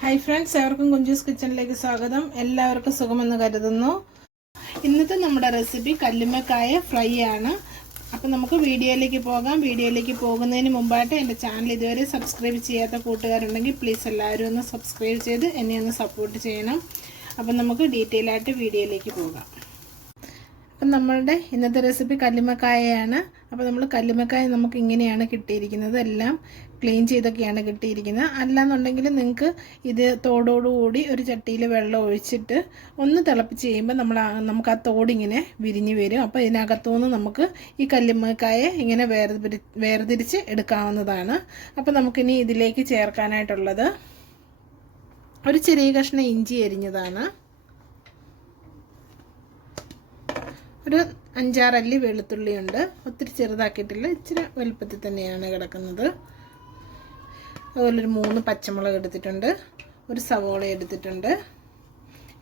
Hi friends, എവർക്കും Kunjus കിച്ചണിലേക്ക് സ്വാഗതം. എല്ലാവർക്കും സുഖമെന്ന് കരുതുന്നു. ഇന്നത്തെ നമ്മുടെ റെസിപ്പി കല്ലുമ്മക്കായ ഫ്രൈ ആണ്. അപ്പം നമുക്ക് വീഡിയോയിലേക്ക് പോകാം. വീഡിയോയിലേക്ക് പോകുന്നതിന് മുമ്പായിട്ട് എൻ്റെ ചാനൽ ഇതുവരെ സബ്സ്ക്രൈബ് ചെയ്യാത്ത കൂട്ടുകാരുണ്ടെങ്കിൽ പ്ലീസ് എല്ലാവരും ഒന്ന് സബ്സ്ക്രൈബ് ചെയ്ത് എന്നെ ഒന്ന് സപ്പോർട്ട് ചെയ്യണം. അപ്പം നമുക്ക് ഡീറ്റെയിൽ ആയിട്ട് വീഡിയോയിലേക്ക് പോകാം. അപ്പം നമ്മളുടെ ഇന്നത്തെ റെസിപ്പി കല്ലുമ്മക്കായയാണ്. അപ്പോൾ നമ്മൾ കല്ലുമ്മക്കായ നമുക്ക് ഇങ്ങനെയാണ് കിട്ടിയിരിക്കുന്നത്. എല്ലാം ക്ലീൻ ചെയ്തൊക്കെയാണ് കിട്ടിയിരിക്കുന്നത്. അല്ലാന്നുണ്ടെങ്കിൽ നിങ്ങൾക്ക് ഇത് തോടോടുകൂടി ഒരു ചട്ടിയിൽ വെള്ളം ഒഴിച്ചിട്ട് ഒന്ന് തിളപ്പിച്ച് കഴിയുമ്പോൾ നമുക്ക് ആ തോടിങ്ങനെ വിരിഞ്ഞ് വരും. അപ്പോൾ ഇതിനകത്തുനിന്ന് നമുക്ക് ഈ കല്ലുമ്മക്കായ ഇങ്ങനെ വേർതിരിച്ച് എടുക്കാവുന്നതാണ്. അപ്പോൾ നമുക്കിനി ഇതിലേക്ക് ചേർക്കാനായിട്ടുള്ളത് ഒരു ചെറിയ കഷ്ണം ഇഞ്ചി അരിഞ്ഞതാണ്, ഒരു 5-6 അല്ലി വെളുത്തുള്ളിയുണ്ട്. ഒത്തിരി ചെറുതാക്കിയിട്ടില്ല, ഇച്ചിരി വലുപ്പത്തിൽ തന്നെയാണ് കിടക്കുന്നത്. അതുപോലൊരു 3 പച്ചമുളക് എടുത്തിട്ടുണ്ട്, ഒരു സവോള എടുത്തിട്ടുണ്ട്.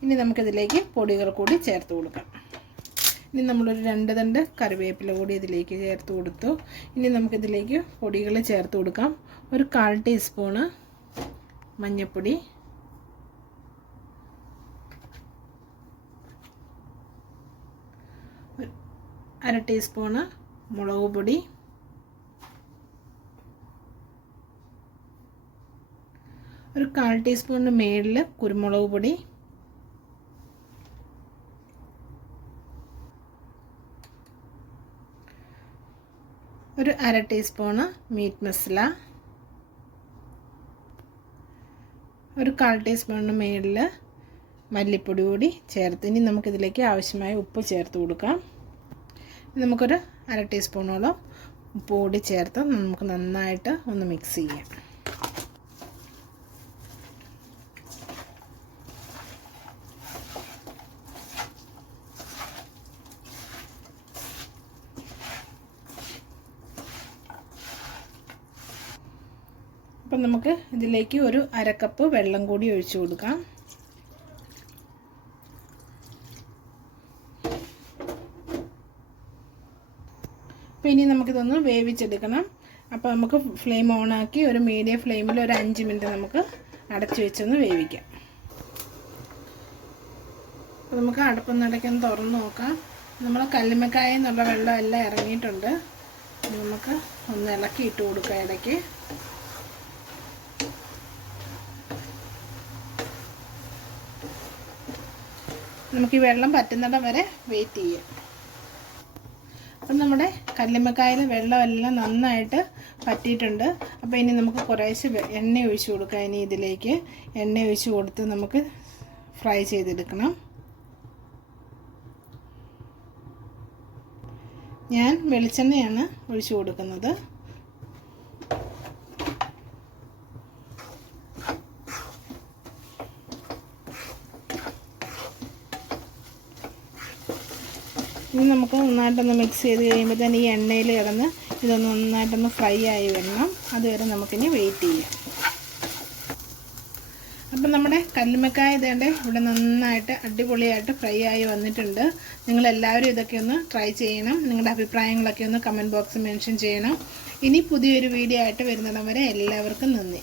ഇനി നമുക്കിതിലേക്ക് പൊടികൾ കൂടി ചേർത്ത് കൊടുക്കാം. ഇനി നമ്മളൊരു 2 തണ്ട് കറിവേപ്പില കൂടി ഇതിലേക്ക് ചേർത്ത് കൊടുത്തു. ഇനി നമുക്കിതിലേക്ക് പൊടികൾ ചേർത്ത് കൊടുക്കാം. ഒരു 1/4 ടീസ്പൂണ് മഞ്ഞൾപ്പൊടി, അര ടീസ്പൂണ് മുളക് പൊടി, ഒരു 1/4 ടീസ്പൂണിന് മേളിൽ കുരുമുളക് പൊടി, ഒരു അര ടീസ്പൂണ് മീറ്റ് മസാല, ഒരു 1/4 ടീസ്പൂണിന് മേളിൽ മല്ലിപ്പൊടി കൂടി ചേർത്ത് ഇനി നമുക്കിതിലേക്ക് ആവശ്യമായ ഉപ്പ് ചേർത്ത് കൊടുക്കാം. നമുക്കൊരു അര ടീസ്പൂണോളം ഉപ്പ് കൂടി ചേർത്ത് നമുക്ക് നന്നായിട്ട് ഒന്ന് മിക്സ് ചെയ്യാം. അപ്പം നമുക്ക് ഇതിലേക്ക് ഒരു അര കപ്പ് വെള്ളം കൂടി ഒഴിച്ചു കൊടുക്കാം. അപ്പോൾ ഇനി നമുക്കിതൊന്ന് വേവിച്ചെടുക്കണം. അപ്പോൾ നമുക്ക് ഫ്ലെയിം ഓണാക്കി ഒരു മീഡിയം ഫ്ലെയിമിൽ ഒരു 5 മിനിറ്റ് നമുക്ക് അടച്ചു വെച്ചൊന്ന് വേവിക്കാം. അപ്പോൾ നമുക്ക് അടുപ്പൊന്ന് ഇടയ്ക്കൊന്ന് തുറന്ന് നോക്കാം. നമ്മൾ കല്ലുമ്മക്കായ എന്നുള്ള വെള്ളം എല്ലാം ഇറങ്ങിയിട്ടുണ്ട്. നമുക്ക് ഒന്ന് ഇളക്കി ഇട്ട് കൊടുക്കാം ഇടയ്ക്ക്. നമുക്ക് ഈ വെള്ളം പറ്റുന്നിടം വരെ വെയിറ്റ് ചെയ്യാം. അപ്പം നമ്മുടെ കല്ലുമ്മക്കായയിലെ വെള്ളമെല്ലാം നന്നായിട്ട് പറ്റിയിട്ടുണ്ട്. അപ്പോൾ ഇനി നമുക്ക് കുറേശ്ശെ എണ്ണ ഒഴിച്ച് കൊടുക്കാം. ഇനി ഇതിലേക്ക് എണ്ണ ഒഴിച്ച് കൊടുത്ത് നമുക്ക് ഫ്രൈ ചെയ്തെടുക്കണം. ഞാൻ വെളിച്ചെണ്ണയാണ് ഒഴിച്ച് കൊടുക്കുന്നത്. ഇനി നമുക്ക് നന്നായിട്ടൊന്ന് മിക്സ് ചെയ്ത് കഴിയുമ്പോൾ തന്നെ ഈ എണ്ണയിൽ കിടന്ന് ഇതൊന്ന് നന്നായിട്ടൊന്ന് ഫ്രൈ ആയി വരണം. അതുവരെ നമുക്കിനി വെയിറ്റ് ചെയ്യാം. അപ്പം നമ്മുടെ കല്ലുമ്മക്കായ ഇതേണ്ട ഇവിടെ നന്നായിട്ട് അടിപൊളിയായിട്ട് ഫ്രൈ ആയി വന്നിട്ടുണ്ട്. നിങ്ങളെല്ലാവരും ഇതൊക്കെ ഒന്ന് ട്രൈ ചെയ്യണം. നിങ്ങളുടെ അഭിപ്രായങ്ങളൊക്കെ ഒന്ന് കമൻറ്റ് ബോക്സിൽ മെൻഷൻ ചെയ്യണം. ഇനി പുതിയൊരു വീഡിയോ ആയിട്ട് വരുന്നിടം വരെ എല്ലാവർക്കും നന്ദി.